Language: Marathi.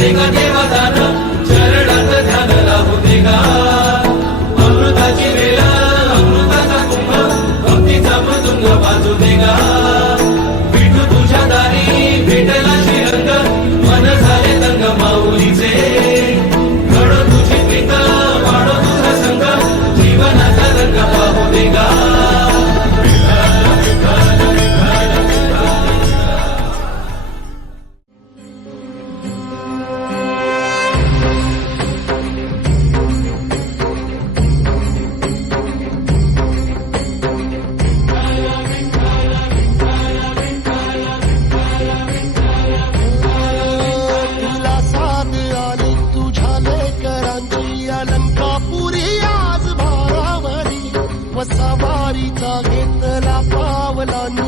Venga, llévatelo. 我老娘。